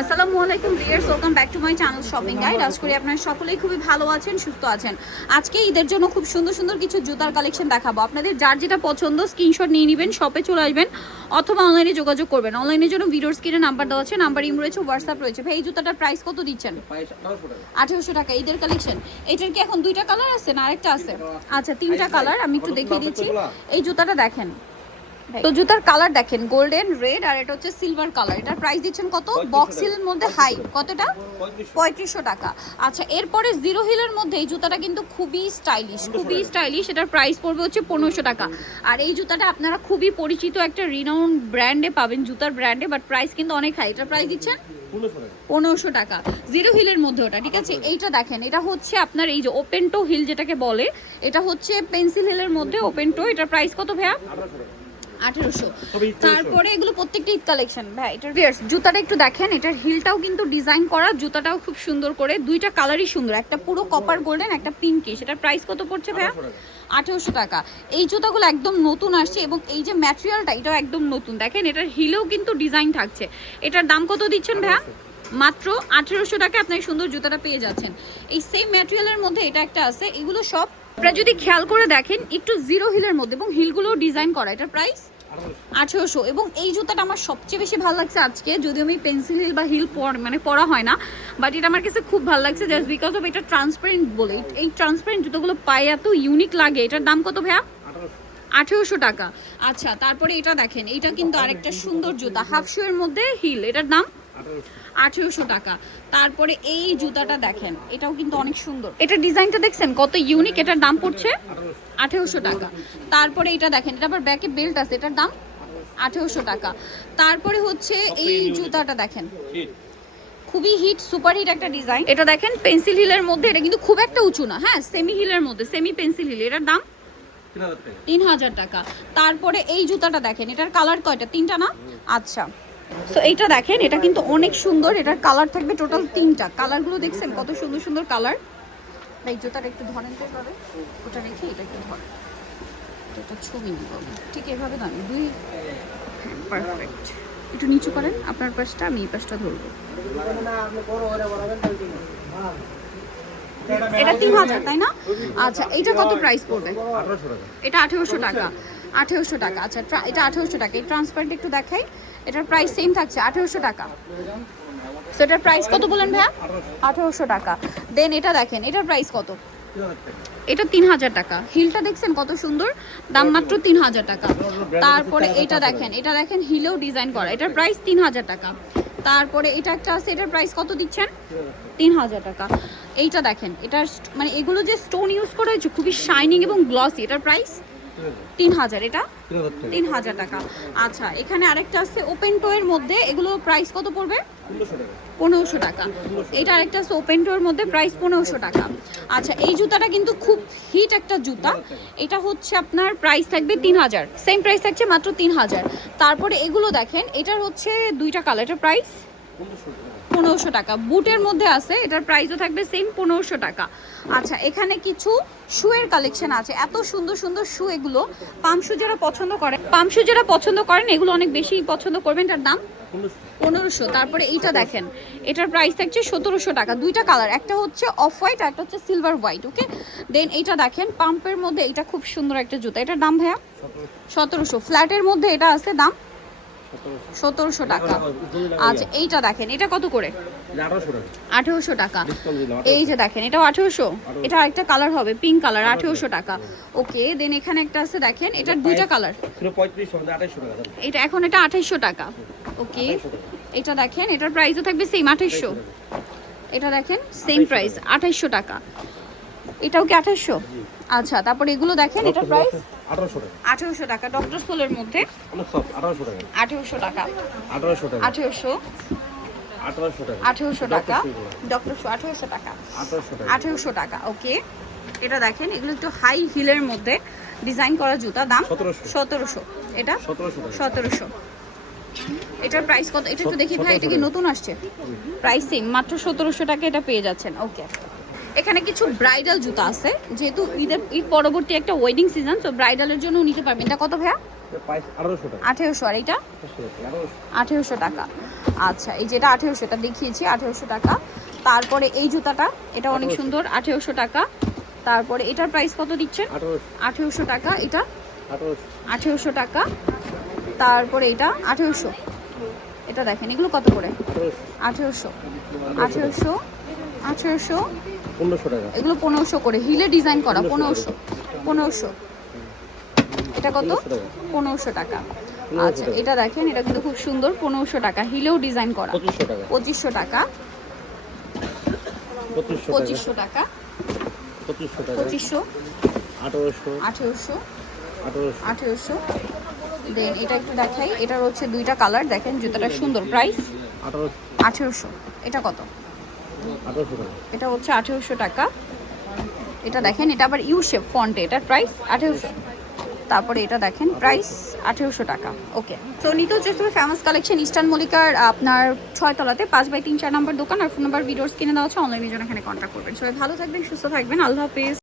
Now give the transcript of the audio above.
আসসালামু আলাইকুম viewers, welcome back to my channel shopping guide. আশা করি আপনারা সকলেই খুবই ভালো আছেন, সুস্থ আছেন। আজকে ঈদের জন্য খুব সুন্দর সুন্দর কিছু জুতার কালেকশন দেখাবো। আপনাদের যার যেটা পছন্দ স্ক্রিনশট নিয়ে নেবেন, শপে চলে আসবেন অথবা অনলাইনে যোগাযোগ করবেন। অনলাইনের জন্য ভিডিওর স্ক্রিনে নাম্বার দেওয়া আছে, নাম্বার ইম রয়েছে, হোয়াটসঅ্যাপ রয়েছে। ভাই এই জুতাটার প্রাইস কত দিচ্ছেন? 1800 টাকা। ঈদের কালেকশন। এটার কি এখন দুইটা কালার আছে না আরেকটা আছে? আচ্ছা, তিনটা কালার। আমি একটু দেখিয়ে দিচ্ছি। এই জুতাটা দেখেন, তো জুতার কালার দেখেন, গোল্ডেন, রেড আর এটা হচ্ছে সিলভার কালার। এটার প্রাইস দিচ্ছেন কত? বক্সিলের মধ্যে হাই কতটা? 3500 টাকা। আচ্ছা, এরপরে জিরো হিলের মধ্যে এই জুতাটা কিন্তু খুবই স্টাইলিশ, খুবই স্টাইলিশ। এটার প্রাইস পড়বে হচ্ছে 1500 টাকা। আর এই জুতাটা আপনারা খুবই পরিচিত একটা রিনাউন্ড ব্র্যান্ডে পাবেন, জুতার ব্র্যান্ডে, বাট প্রাইস কিন্তু অনেক হাই। এটার প্রাইস দিচ্ছেন 1500 টাকা, জিরো হিলের মধ্যে ওটা, ঠিক আছে? এইটা দেখেন, এটা হচ্ছে আপনার এই যে ওপেন টো হিল যেটাকে বলে, এটা হচ্ছে পেন্সিল হিলের মধ্যে ওপেন টো। এটার প্রাইস কত ভাইয়া? 1800। তারপরে এগুলো প্রত্যেকটা ঈদ কালেকশন। ভাই এটার জুতাটা একটু দেখেন, এটার হিলটাও কিন্তু ডিজাইন করা, জুতাটাও খুব সুন্দর করে, দুইটা কালারই সুন্দর, একটা পুরো কপার গোল্ডেন, একটা পিঙ্কি। সেটার প্রাইস কত পড়ছে ভাইয়া? 1800 টাকা। এই জুতাগুলো একদম নতুন আসছে এবং এই যে ম্যাটেরিয়ালটা এটাও একদম নতুন। দেখেন এটার হিলেও কিন্তু ডিজাইন থাকছে। এটার দাম কত দিচ্ছেন ভাইয়া? মাত্র 1800 টাকা আপনার সুন্দর জুতাটা পেয়ে যাচ্ছেন। এই সেম ম্যাটেরিয়ালের মধ্যে এটা একটা আছে। এগুলো সব আপনারা যদি খেয়াল করে দেখেন একটু জিরো হিলের মধ্যে এবং হিলগুলোও ডিজাইন করা। এটার প্রাইস 1800। এবং এই জুতাটা আমার সবচেয়ে বেশি ভালো লাগছে আজকে, যদিও আমি পেন্সিল হিল বা হিল পরা হয় না, বাট এটা আমার কাছে খুব ভালো লাগছে জাস্ট বিকজ অফ এটা ট্রান্সপারেন্ট বলে। এই ট্রান্সপারেন্ট জুতোগুলো পায়ে এত ইউনিক লাগে। এটার দাম কত ভাইয়া? 1800 টাকা। আচ্ছা, তারপরে এটা দেখেন, এটা কিন্তু আরেকটা সুন্দর জুতা, হাফ শু এর মধ্যে হিল। এটার দাম 1800 টাকা। তারপরে এই জুতাটা দেখেন, এটাও কিন্তু অনেক সুন্দর। এটা ডিজাইনটা দেখছেন কত ইউনিক। এটার দাম পড়ছে 1800 টাকা। তারপরে এটা দেখেন, এটা আবার ব্যাকে বেল্ট আছে, এটার দাম 1800 টাকা। তারপরে হচ্ছে এই জুতাটা দেখেন, খুবই হিট, সুপার হিট একটা ডিজাইন। এটা দেখেন পেন্সিল হিলের মধ্যে, এটা কিন্তু খুব একটা উঁচু না, হ্যাঁ, সেমি হিলের মধ্যে, সেমি পেন্সিল হিল। এটার দাম 3000 টাকা। তারপরে এই জুতাটা দেখেন, এটার কালার কয়টা? তিনটা না? আচ্ছা, সো এইটা দেখেন, এটা কিন্তু অনেক সুন্দর। এটার কালার থাকবে টোটাল তিনটা। কালারগুলো দেখছেন কত সুন্দর সুন্দর কালার। এই জুতাটা একটু ধরেন তো এভাবে, ওটা রেখে এটা একটু ধরেন, এটা ছবি নিব ঠিক এভাবে দাম দুই। পারফেক্ট। একটু নিচু করেন আপনার পাশটা, আমি এই পাশটা ধরবো। এটা 3000 তাই না? আচ্ছা, এইটা কত প্রাইস পড়বে? এটা 1800 টাকা। 1800 টাকা। আচ্ছা, এটা 1800 টাকা। এই ট্রান্সপারেন্ট একটু দেখাই, এটার প্রাইস সেম থাকছে 1800 টাকা। সো এটার প্রাইস কত বলেন ভাইয়া? 1800 টাকা। দেন এটা দেখেন, এটার প্রাইস কত? এটা 3000 টাকা। হিলটা দেখছেন কত সুন্দর, দাম মাত্র 3000 টাকা। তারপরে এটা দেখেন, এটা দেখেন হিলেও ডিজাইন করা, এটার প্রাইস 3000 টাকা। তারপরে এটা একটা আছে, এটার প্রাইস কত দিচ্ছেন? 3000 টাকা। এইটা দেখেন, এটার মানে এগুলো যে স্টোন ইউজ করা হয়েছে খুবই শাইনিং এবং গ্লসি। এটার প্রাইস 3000। এটা 3000 টাকা। আচ্ছা, এখানে আরেকটা আছে ওপেন টো এর মধ্যে, এগুলো প্রাইস কত পড়বে? 1500 টাকা। এটা আরেকটা আছে ওপেন টো এর মধ্যে, প্রাইস 1500 টাকা। আচ্ছা, এই জুতাটা কিন্তু খুব হিট একটা জুতা। এটা হচ্ছে আপনার প্রাইস থাকবে 3000, সেম প্রাইস থাকছে মাত্র 3000। তারপরে এগুলো দেখেন, এটার হচ্ছে দুইটা কালার, এটার প্রাইস 1500 টাকা। বুটের মধ্যে আছে, এটার প্রাইসও থাকবে সেম 1500 টাকা। আচ্ছা, এখানে কিছু শুয়ের কালেকশন আছে, এত সুন্দর সুন্দর শু। এগুলো পামশু যারা পছন্দ করেন এগুলো অনেক বেশি পছন্দ করবেন। এটার দাম 1500। তারপরে এইটা দেখেন, এটার প্রাইস থাকছে 1700 টাকা। দুইটা কালার, একটা হচ্ছে অফ হোয়াইট আর একটা হচ্ছে সিলভার হোয়াইট। ওকে, দেন এইটা দেখেন পাম্পের মধ্যে, এটা খুব সুন্দর একটা জুতা। এটার দাম ভাইয়া 1700। ফ্ল্যাটের মধ্যে এটা আছে, দাম 1700 টাকা। আচ্ছা, এইটা দেখেন, এটা কত করে? 1800 টাকা। এই যে দেখেন, এটাও 1800। এটা আরেকটা কালার হবে পিঙ্ক কালার, 1800 টাকা। ওকে, দেন এখানে একটা আছে দেখেন, এটার দুইটা কালার। এটা এখন এটা 2800 টাকা। ওকে, এটা দেখেন, এটার প্রাইসও থাকবে সেম 2800। এটা দেখেন সেম প্রাইস 2800 টাকা। এটাও কি 2800? আচ্ছা, তারপর এগুলো দেখেন, এটার প্রাইস 1800 টাকা। ডক্টর সোলের মধ্যে 1800 টাকা। 1800 টাকা। ডক্টর সো 1800 টাকা। 1800 টাকা। ওকে, এটা দেখেন, এগুলো একটু হাই হিলের মধ্যে ডিজাইন করা জুতা, দাম 1700। এটা 1700। এটার প্রাইস কত? এটা একটু দেখি ভাই, এটা কি নতুন আসছে? প্রাইস সেম, মাত্র 1700 টাকা এটা পেয়ে যাচ্ছেন। ওকে, এখানে কিছু ব্রাইডাল জুতা আছে, যেহেতু ঈদ পরবর্তী একটা ওয়েডিং সিজন, তো ব্রাইডালের জন্য নিতে পারবেন। এটা কত ভাইয়া? 1800। আর এটা 1800 টাকা। আচ্ছা, এই যেটা 1800, এটা দেখিয়েছি 1800 টাকা। তারপরে এই জুতাটা, এটা অনেক সুন্দর, 1800 টাকা। তারপরে এটার প্রাইস কত দিচ্ছেন? 1800 টাকা। এটা 1800 টাকা। তারপরে এটা 1800। এটা দেখেন, এগুলো কত করে? 1800 1800 1800 1500 টাকা। এগুলো 1500 করে, হিলে ডিজাইন করা। 1500। এটা কত? 1500 টাকা। আচ্ছা, এটা দেখেন, এটা কিন্তু খুব সুন্দর, 1500 টাকা, হিলেও ডিজাইন করা। 2500 টাকা। 2500 টাকা। 2500। 1800। 1800। দেন এটা একটু দেখাই, এটার হচ্ছে দুইটা কালার, দেখেন জুতাটা সুন্দর। প্রাইস 1800। এটা কত? 1800 টাকা। এটা হচ্ছে 1800 টাকা। এটা দেখেন, এটা আবার ইউ শেপ ফন্টে, এটার প্রাইস 1800। তারপরে এটা দেখেন, প্রাইস 1800 টাকা। ওকে, সো নিতো যেহেতু ফেমাস কালেকশন ইস্টার্ন মল্লিকার আপনার 6 তলাতে 5/3 4 নম্বর দোকান, আর ফোন নাম্বার ভিডিওস কিনে দেওয়া হচ্ছে, অনলাইনের জন্য এখানে কন্ট্যাক্ট করবেন। সবাই ভালো থাকবেন, সুস্থ থাকবেন, আল্লাহ হাফেজ।